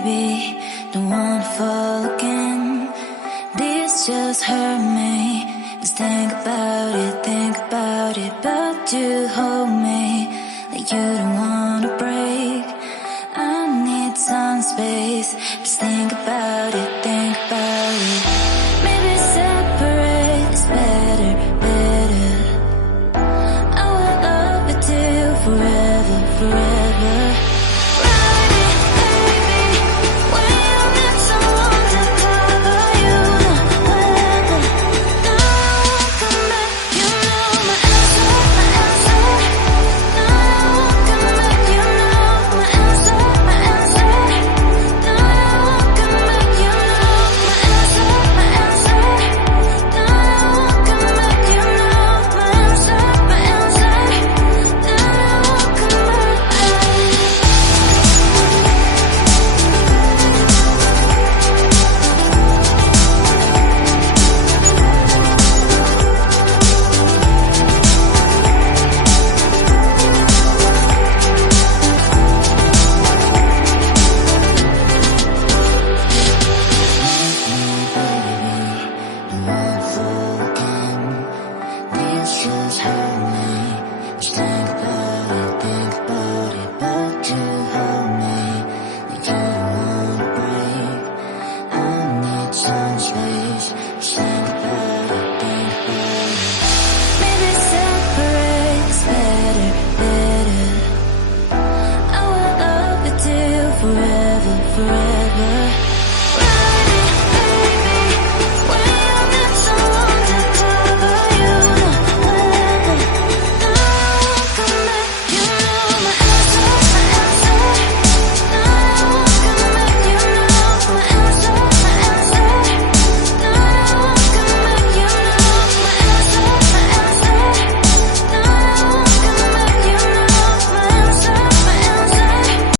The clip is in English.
baby, don't wanna fall again. This just hurt me. Just think about it, but you hold me like you don't wanna break. I need some space, just think about